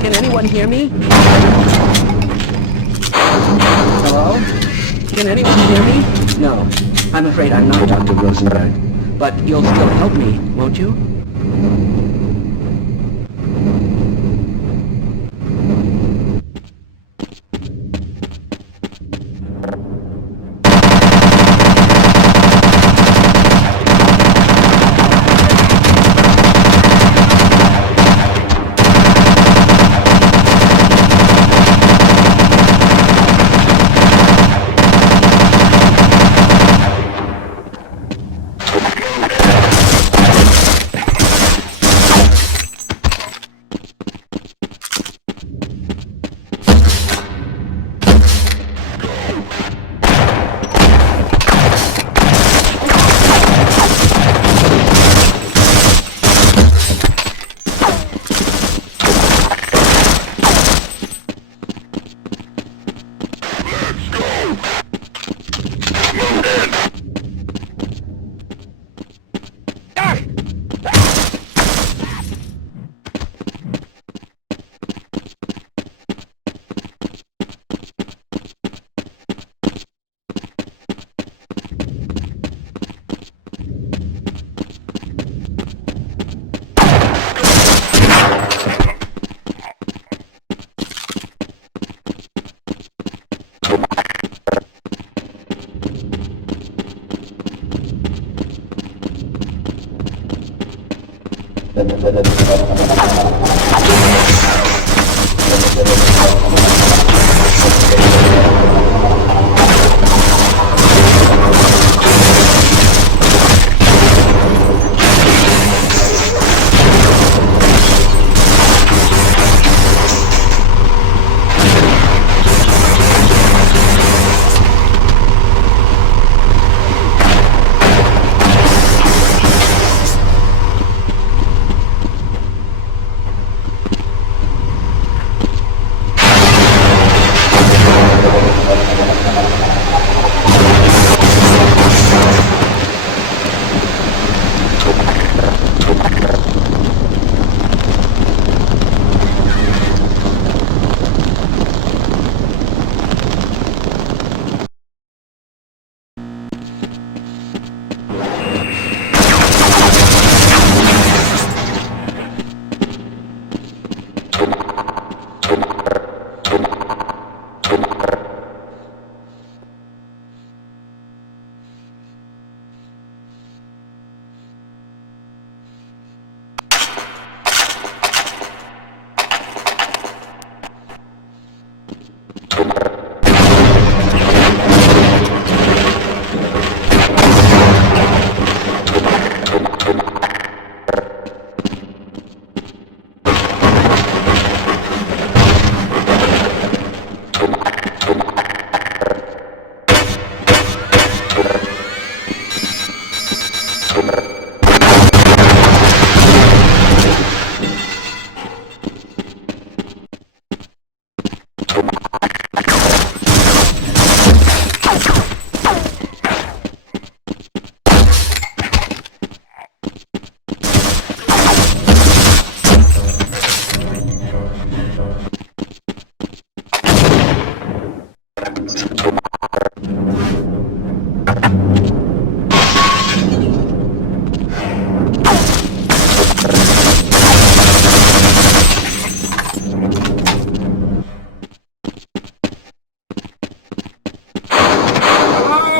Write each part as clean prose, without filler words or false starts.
Can anyone hear me? Hello? Can anyone hear me? No. I'm afraid I'm not Dr. Rosenberg. But you'll still help me, won't you?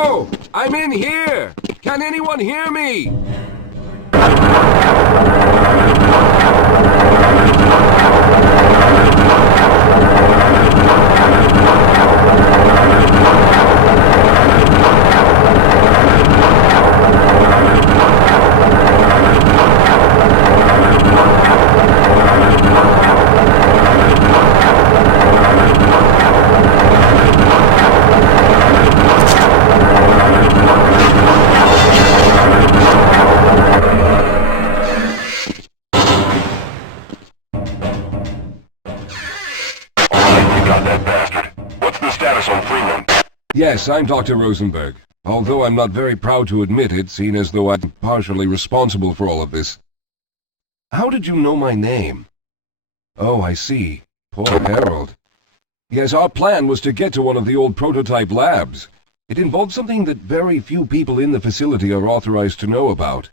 Hello! I'm in here! Can anyone hear me? Yes, I'm Dr. Rosenberg. Although I'm not very proud to admit it, seeing as though I'm partially responsible for all of this. How did you know my name? Oh, I see. Poor Harold. Yes, our plan was to get to one of the old prototype labs. It involved something that very few people in the facility are authorized to know about.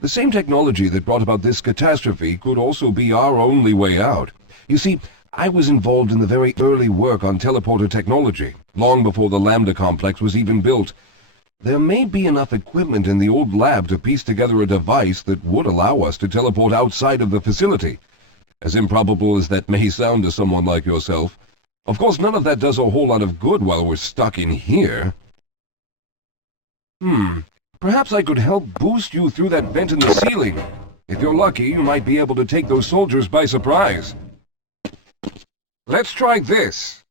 The same technology that brought about this catastrophe could also be our only way out. You see, I was involved in the very early work on teleporter technology, long before the Lambda complex was even built. There may be enough equipment in the old lab to piece together a device that would allow us to teleport outside of the facility. As improbable as that may sound to someone like yourself. Of course, none of that does a whole lot of good while we're stuck in here. Perhaps I could help boost you through that vent in the ceiling. If you're lucky, you might be able to take those soldiers by surprise. Let's try this.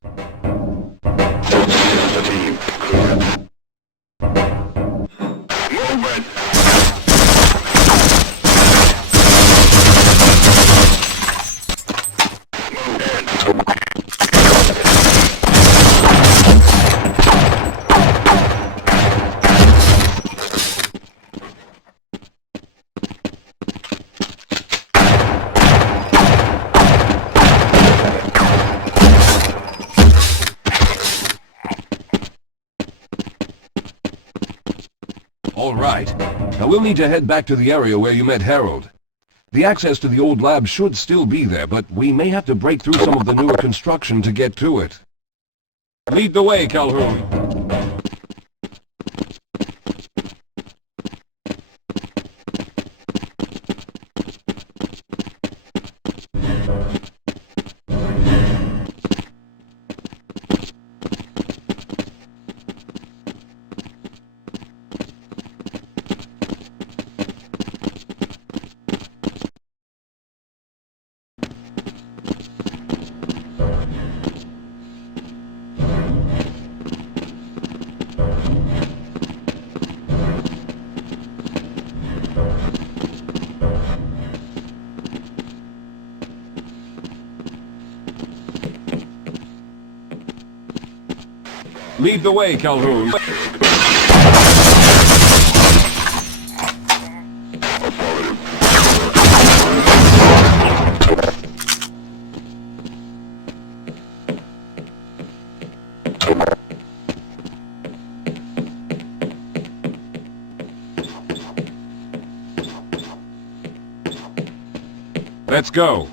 All right. Now we'll need to head back to the area where you met Harold. The access to the old lab should still be there, but we may have to break through some of the newer construction to get to it. Lead the way, Calhoun. Lead the way, Calhoun. Let's go.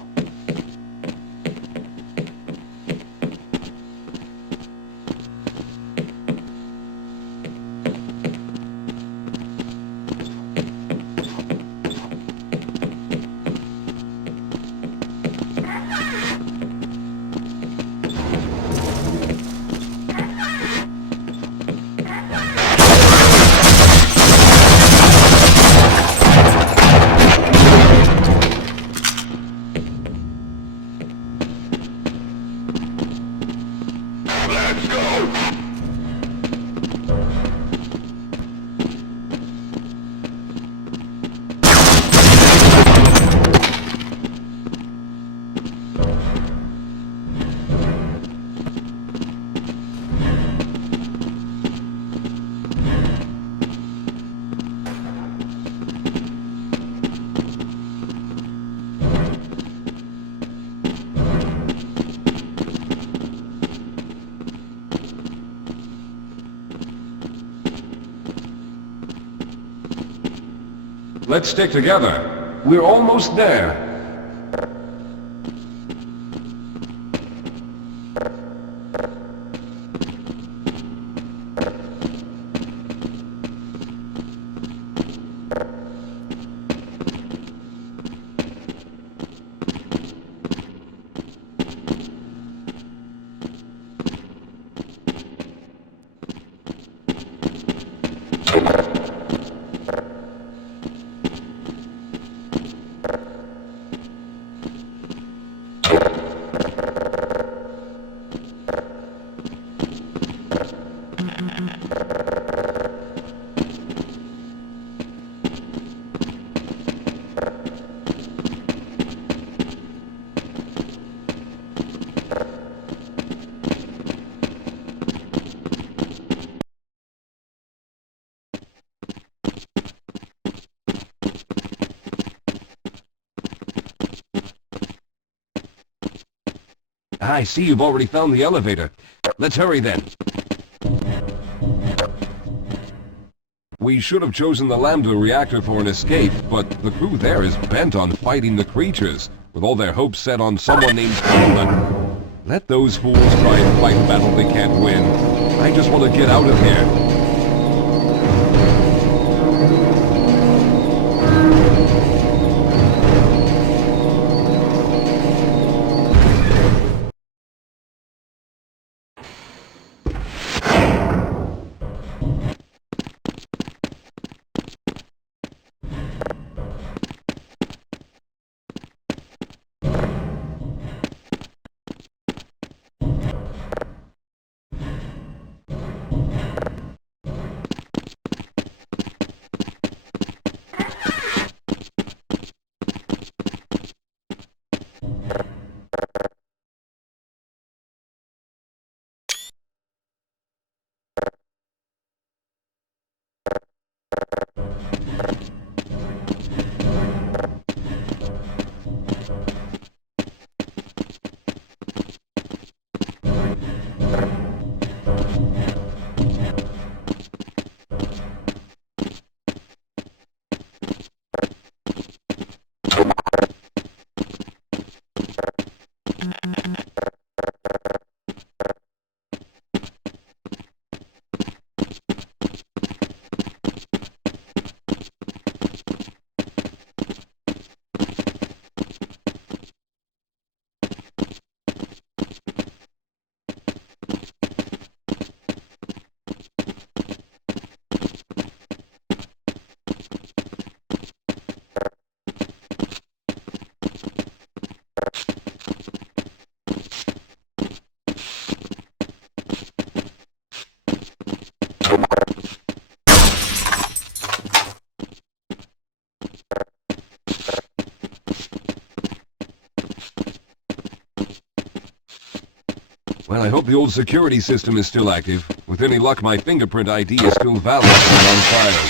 Let's stick together. We're almost there. I see you've already found the elevator. Let's hurry then. We should have chosen the Lambda reactor for an escape, but the crew there is bent on fighting the creatures, with all their hopes set on someone named Human. Let those fools try and fight a battle they can't win. I just want to get out of here. Well, I hope the old security system is still active. With any luck, my fingerprint ID is still valid and on file.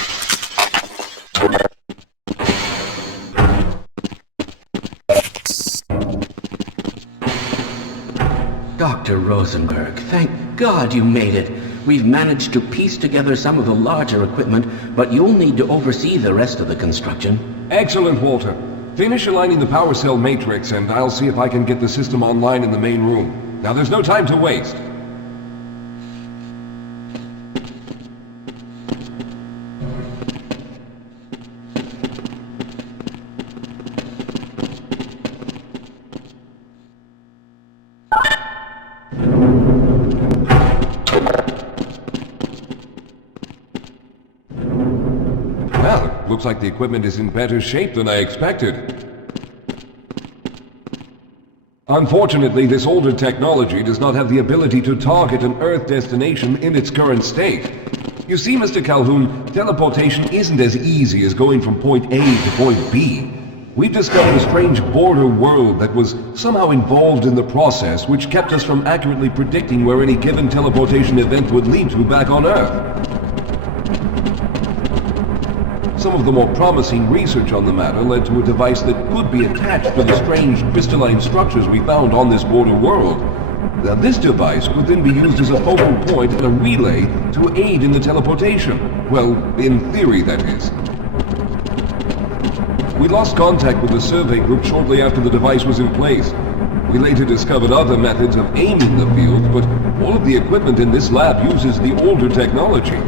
Dr. Rosenberg, thank God you made it. We've managed to piece together some of the larger equipment, but you'll need to oversee the rest of the construction. Excellent, Walter. Finish aligning the power cell matrix, and I'll see if I can get the system online in the main room. Now, there's no time to waste. Well, it looks like the equipment is in better shape than I expected. Unfortunately, this older technology does not have the ability to target an Earth destination in its current state. You see, Mr. Calhoun, teleportation isn't as easy as going from point A to point B. We've discovered a strange border world that was somehow involved in the process, which kept us from accurately predicting where any given teleportation event would lead to back on Earth. Some of the more promising research on the matter led to a device that could be attached to the strange crystalline structures we found on this border world. Now, this device could then be used as a focal point and a relay to aid in the teleportation. Well, in theory, that is. We lost contact with the survey group shortly after the device was in place. We later discovered other methods of aiming the field, but all of the equipment in this lab uses the older technology.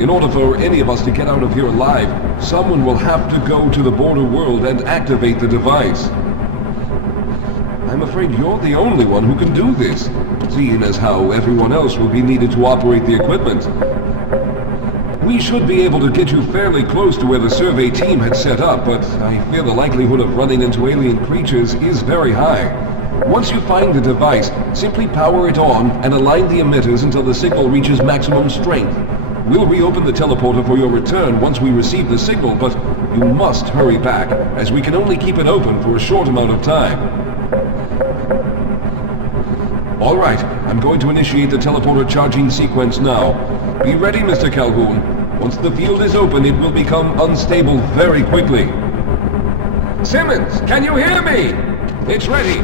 In order for any of us to get out of here alive, someone will have to go to the border world and activate the device. I'm afraid you're the only one who can do this, seeing as how everyone else will be needed to operate the equipment. We should be able to get you fairly close to where the survey team had set up, but I fear the likelihood of running into alien creatures is very high. Once you find the device, simply power it on and align the emitters until the signal reaches maximum strength. We'll reopen the teleporter for your return once we receive the signal, but you must hurry back, as we can only keep it open for a short amount of time. All right, I'm going to initiate the teleporter charging sequence now. Be ready, Mr. Calhoun. Once the field is open, it will become unstable very quickly. Simmons, can you hear me? It's ready.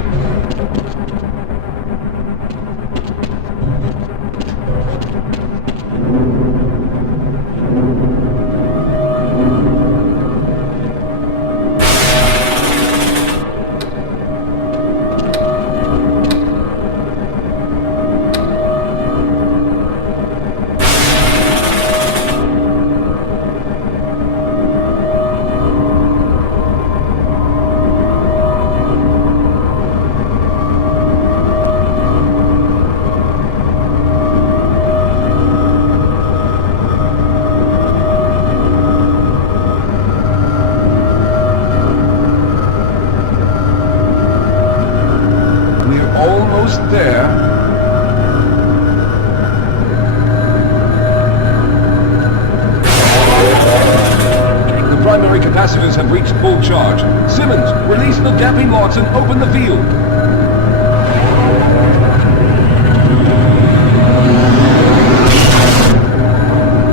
Almost there. The primary capacitors have reached full charge. Simmons, release the damping locks and open the field.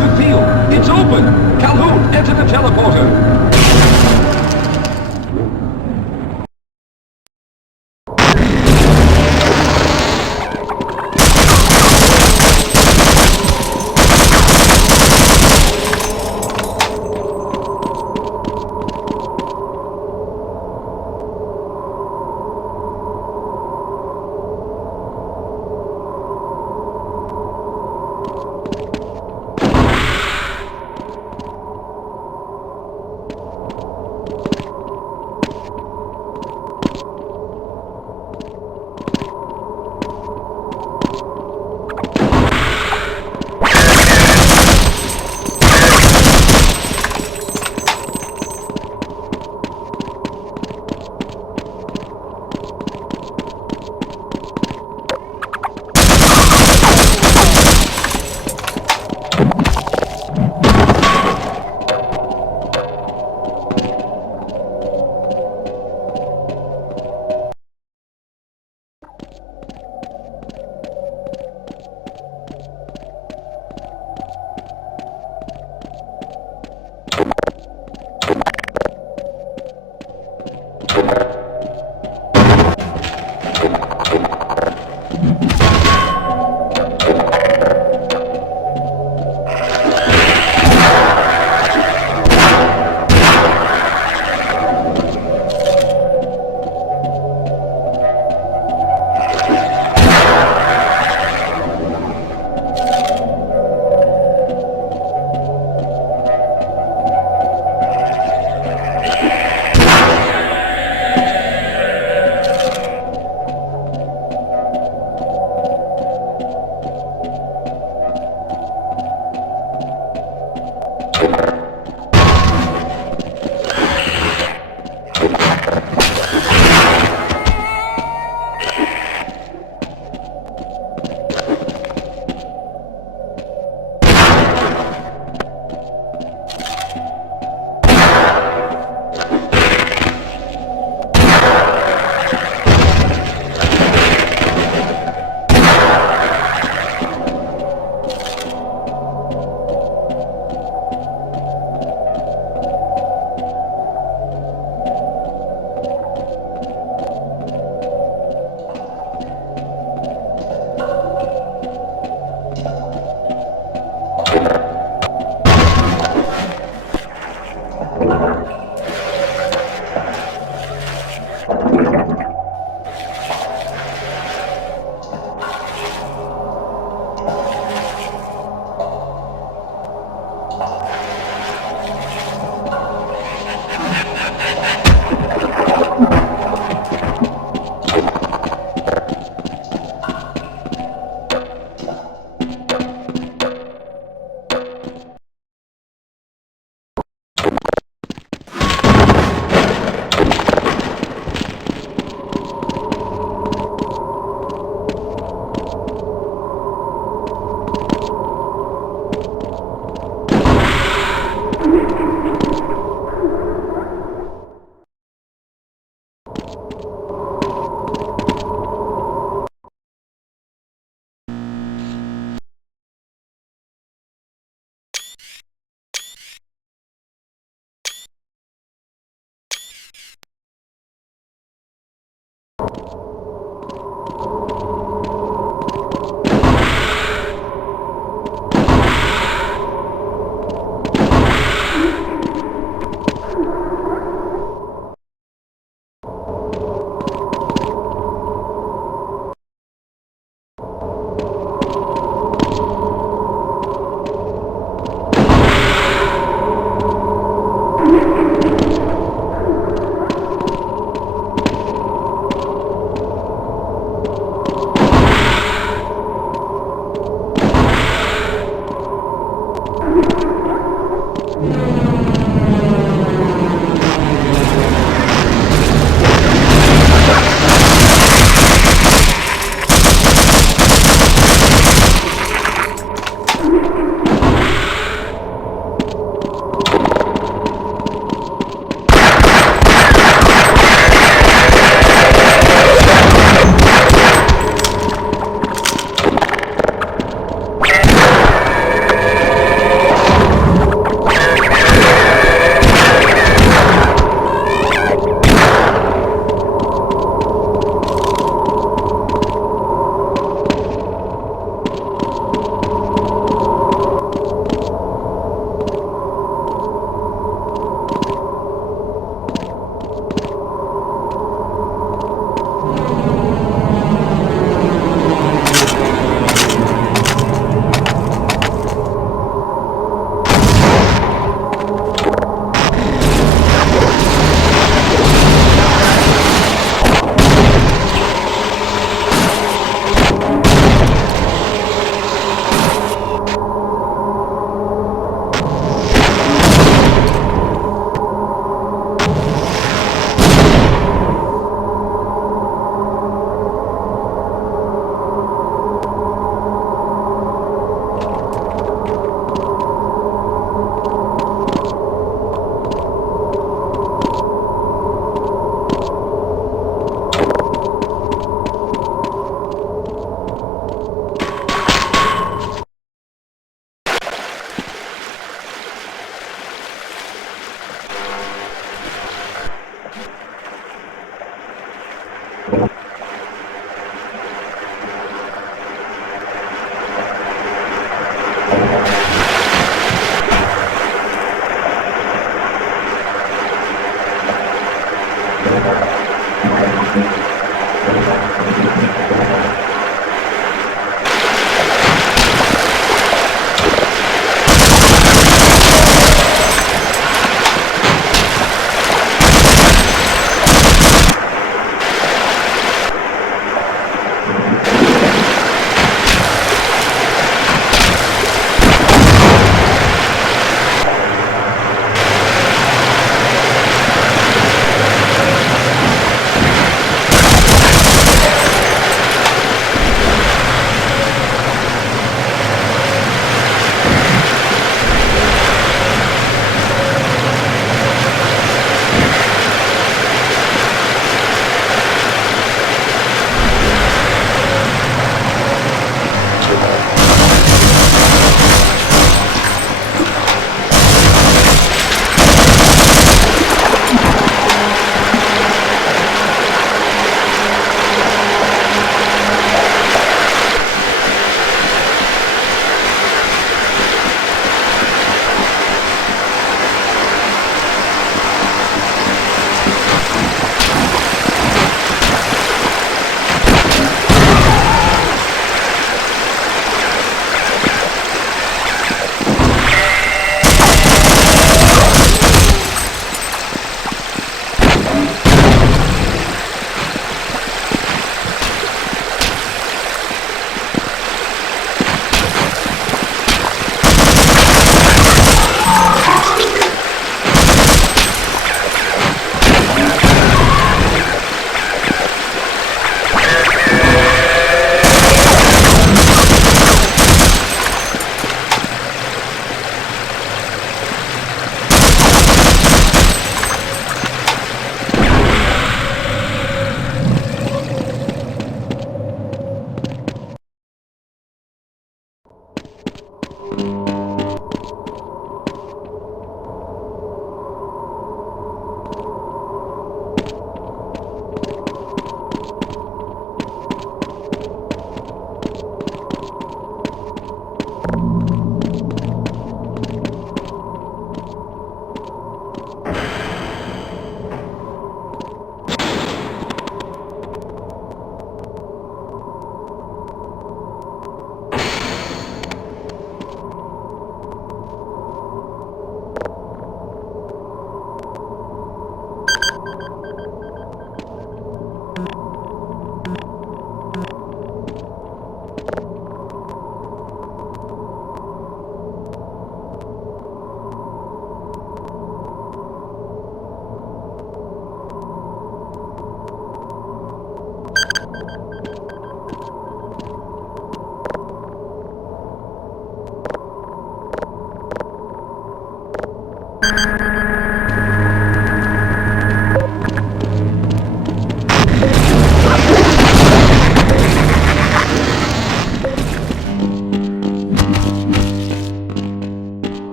The field, it's open! Calhoun, enter the teleporter!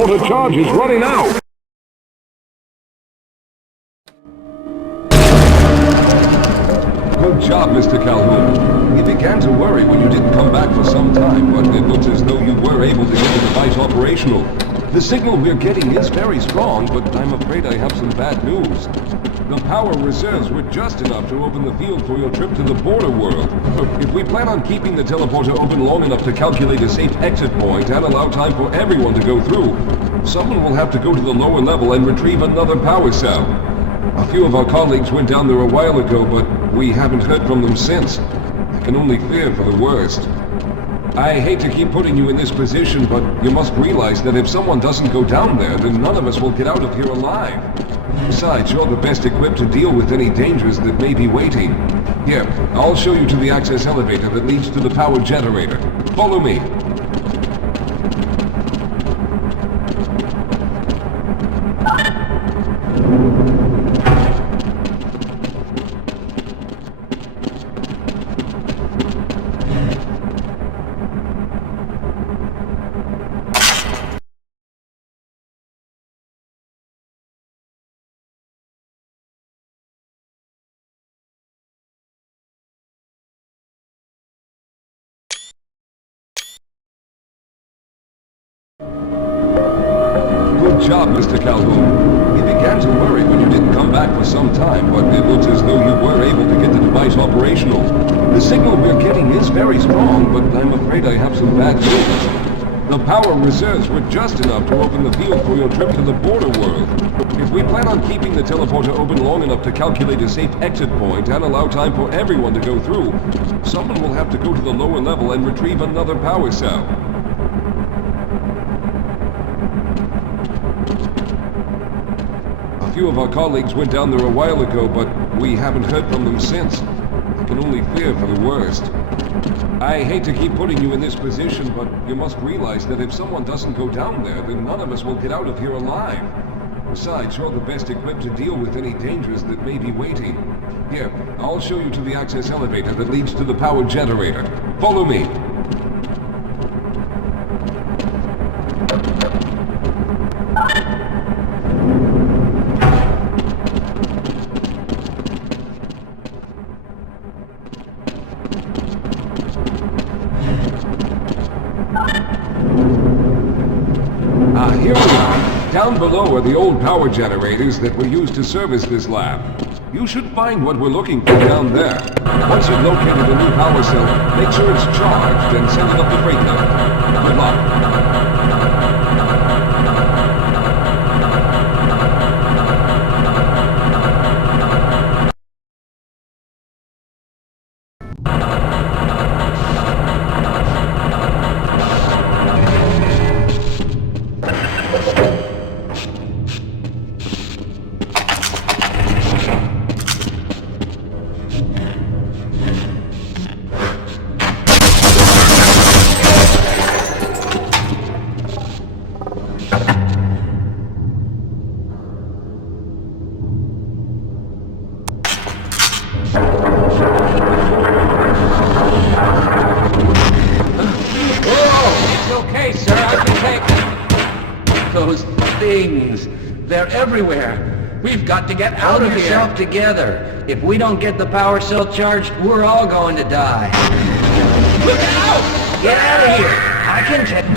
The charge is running out! Good job, Mr. Calhoun. We began to worry when you didn't come back for some time, but it looks as though you were able to get the device operational. The signal we're getting is very strong, but I'm afraid I have some bad news. The power reserves were just enough to open the field for your trip to the border world. If we plan on keeping the teleporter open long enough to calculate a safe exit point and allow time for everyone to go through, someone will have to go to the lower level and retrieve another power cell. A few of our colleagues went down there a while ago, but we haven't heard from them since. I can only fear for the worst. I hate to keep putting you in this position, but you must realize that if someone doesn't go down there, then none of us will get out of here alive. Besides, you're the best equipped to deal with any dangers that may be waiting. Here, I'll show you to the access elevator that leads to the power generator. Follow me. Good job, Mr. Calhoun. We began to worry when you didn't come back for some time, but it looks as though you were able to get the device operational. The signal we're getting is very strong, but I'm afraid I have some bad news. The power reserves were just enough to open the field for your trip to the border world. If we plan on keeping the teleporter open long enough to calculate a safe exit point and allow time for everyone to go through, someone will have to go to the lower level and retrieve another power cell. A few of our colleagues went down there a while ago, but we haven't heard from them since. I can only fear for the worst. I hate to keep putting you in this position, but you must realize that if someone doesn't go down there, then none of us will get out of here alive. Besides, you're the best equipped to deal with any dangers that may be waiting. Here, I'll show you to the access elevator that leads to the power generator. Follow me. Here we are. Down below are the old power generators that were used to service this lab. You should find what we're looking for down there. Once you've located a new power cell, make sure it's charged and send it up the freight line. Good luck. Okay, sir, I can take those things. They're everywhere. We've got to get out of Hold yourself here. together. If we don't get the power cell charged, we're all going to die. Look out! Get out of here! I can take...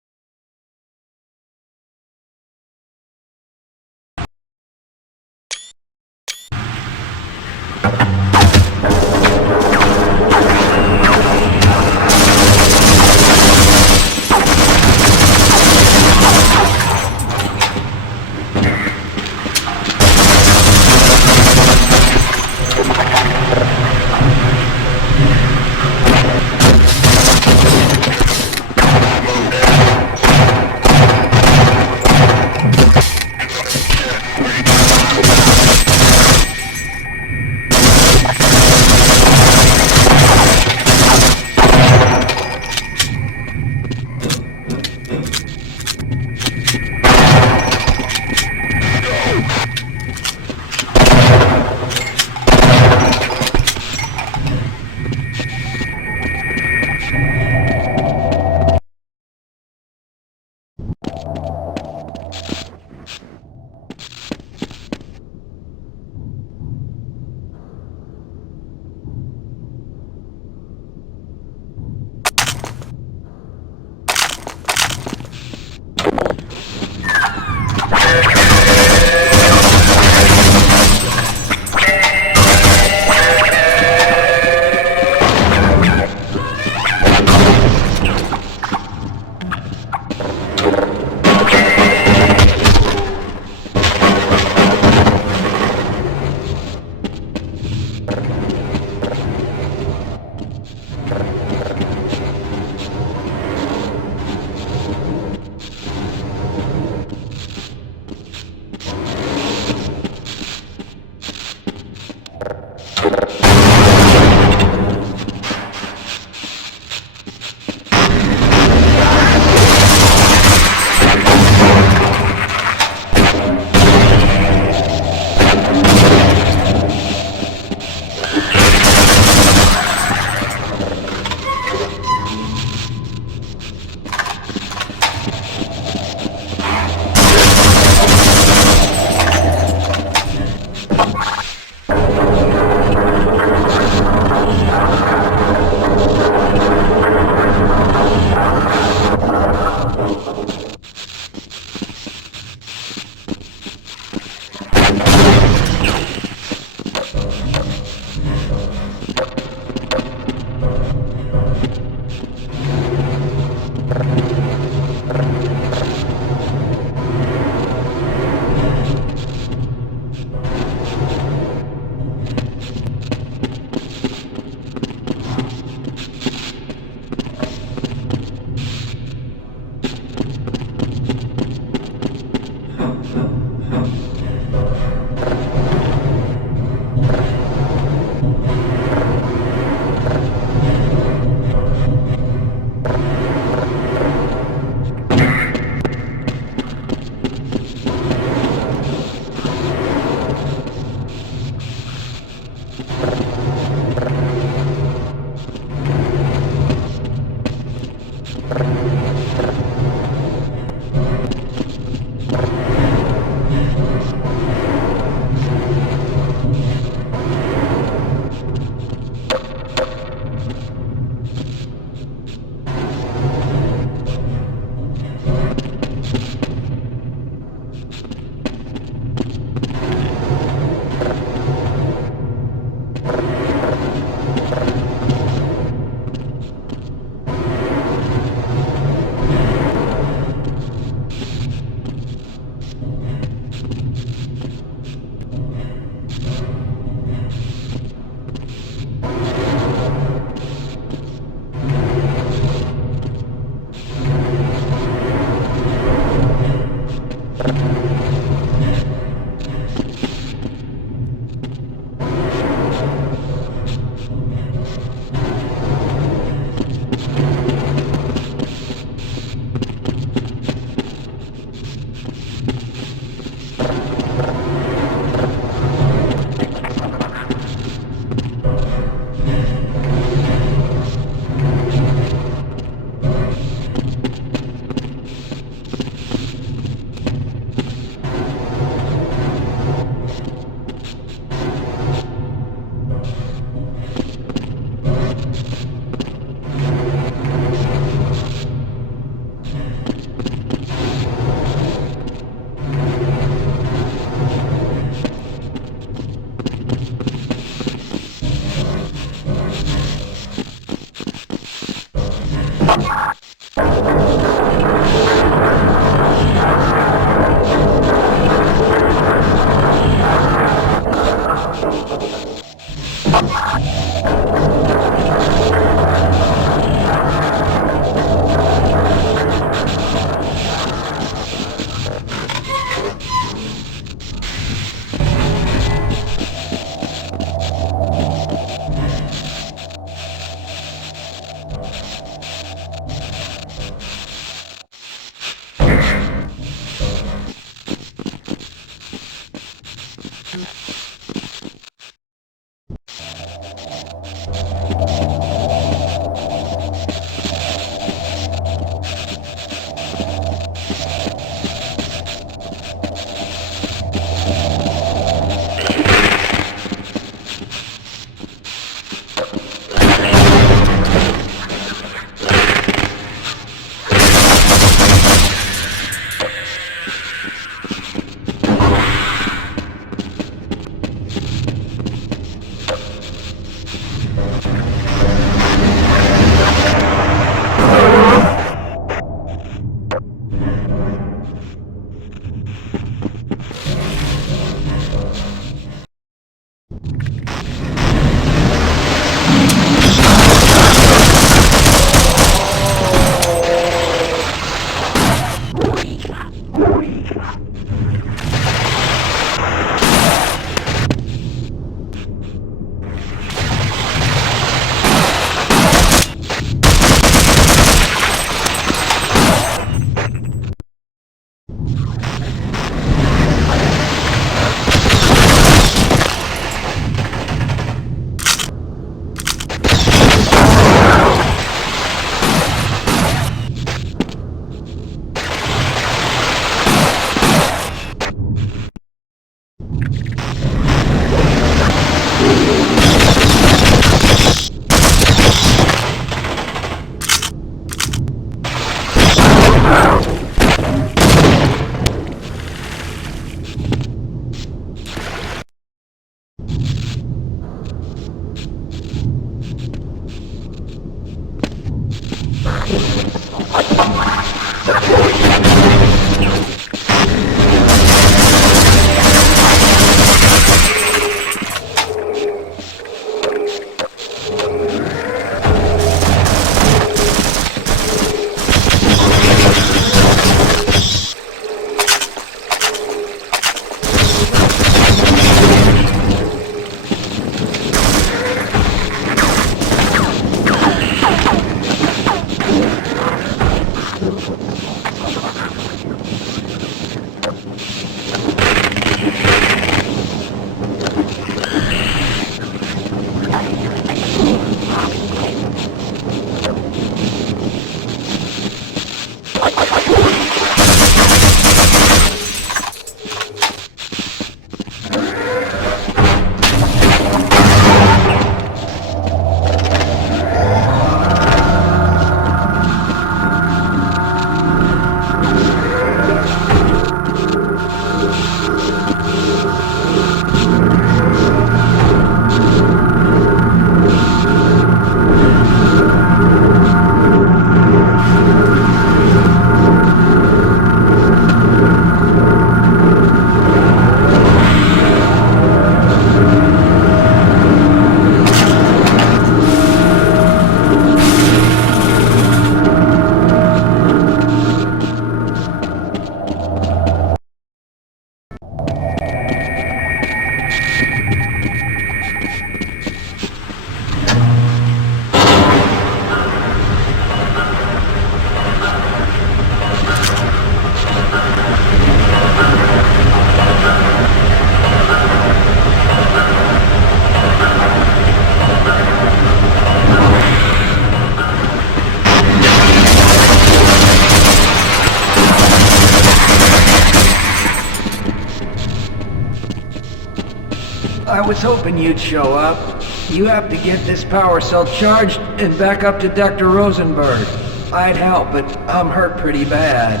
I was hoping you'd show up. You have to get this power cell charged and back up to Dr. Rosenberg. I'd help, but I'm hurt pretty bad.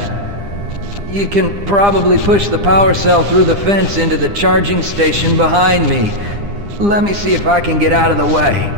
You can probably push the power cell through the fence into the charging station behind me. Let me see if I can get out of the way.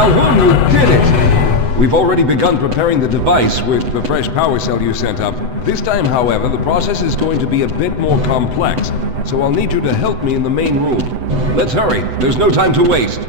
Calhoun, you did it! We've already begun preparing the device with the fresh power cell you sent up. This time, however, the process is going to be a bit more complex, so I'll need you to help me in the main room. Let's hurry, there's no time to waste.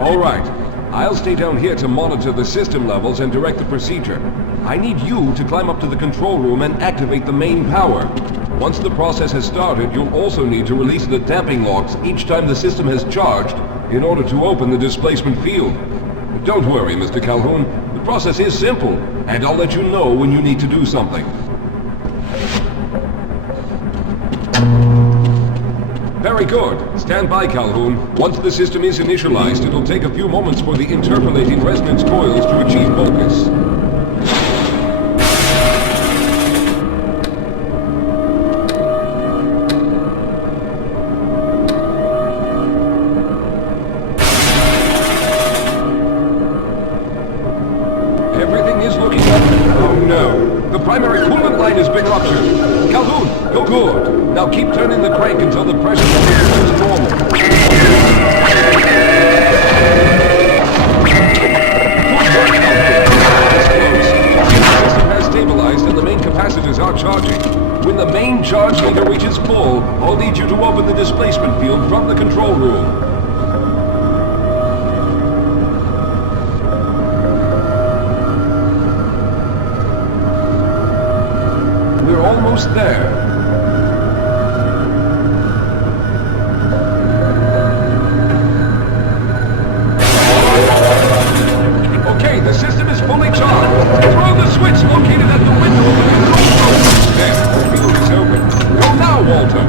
All right, I'll I'll stay down here to monitor the system levels and direct the procedure. I need you to climb up to the control room and activate the main power. Once the process has started, you'll also need to release the damping locks each time the system has charged in order to open the displacement field. Don't worry, Mr. Calhoun. The process is simple, and I'll let you know when you need to do something. Very good. Stand by, Calhoun. Once the system is initialized, it'll take a few moments for the interpolating resonance coils to achieve focus. Everything is looking up. Oh no. The primary coolant line has been ruptured. Calhoun, you're good. Now keep turning the crank until the pressure returns to normal. Good work, Calhoun. That's close. The system has stabilized and the main capacitors are charging. When the main charge meter reaches full, I'll need you to open the displacement field from the control room. We're almost there. Okay, the system is fully charged. Throw the switch located at the window of the control room. There, the field is open. Go now, Walter.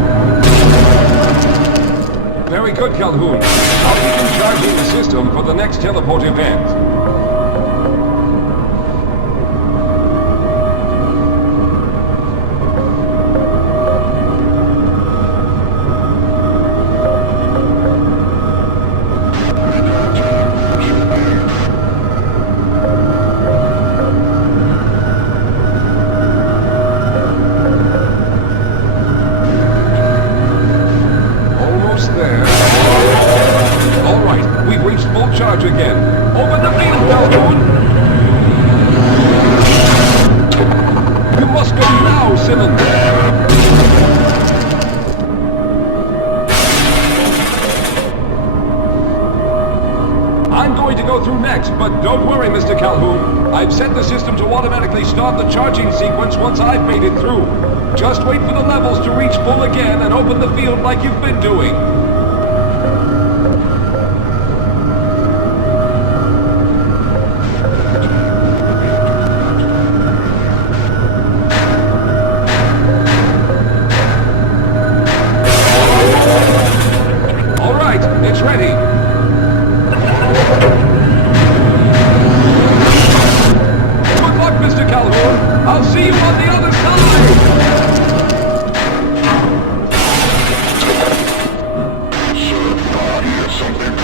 Very good, Calhoun. I'll begin charging the system for the next teleport event. Charge again. Open the field, Calhoun! You must go now, Simmons! I'm going to go through next, but don't worry, Mr. Calhoun. I've set the system to automatically start the charging sequence once I've made it through. Just wait for the levels to reach full again and open the field like you've been doing. It's ready. Good luck, Mr. Calhoun. I'll see you on the other side. Body or something.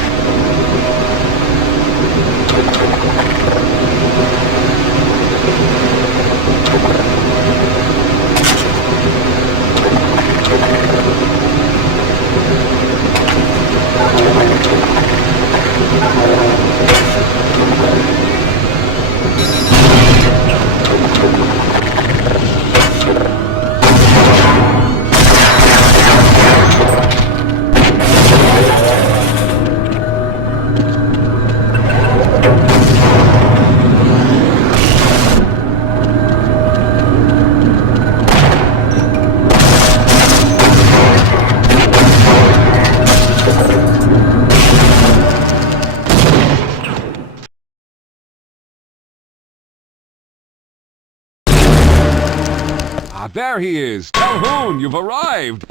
There he is! Calhoun, you've arrived!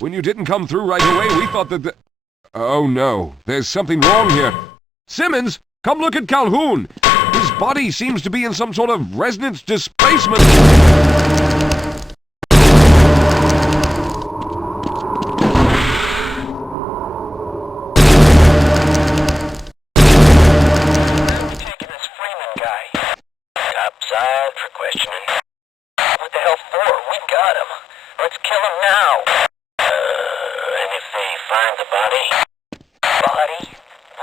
When you didn't come through right away, we thought that Oh no, there's something wrong here. Simmons, come look at Calhoun! His body seems to be in some sort of resonance displacement. Upside for questioning. What the hell for? We got him. Let's kill him now. And if they find the body? Body?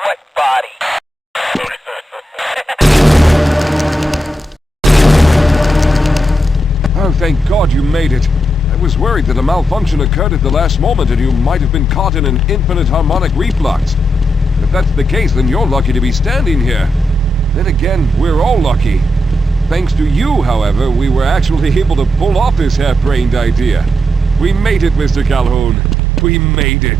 What body? Oh, thank God you made it. I was worried that a malfunction occurred at the last moment and you might have been caught in an infinite harmonic reflux. If that's the case, then you're lucky to be standing here. Then again, we're all lucky. Thanks to you, however, we were actually able to pull off this harebrained idea. We made it, Mr. Calhoun. We made it.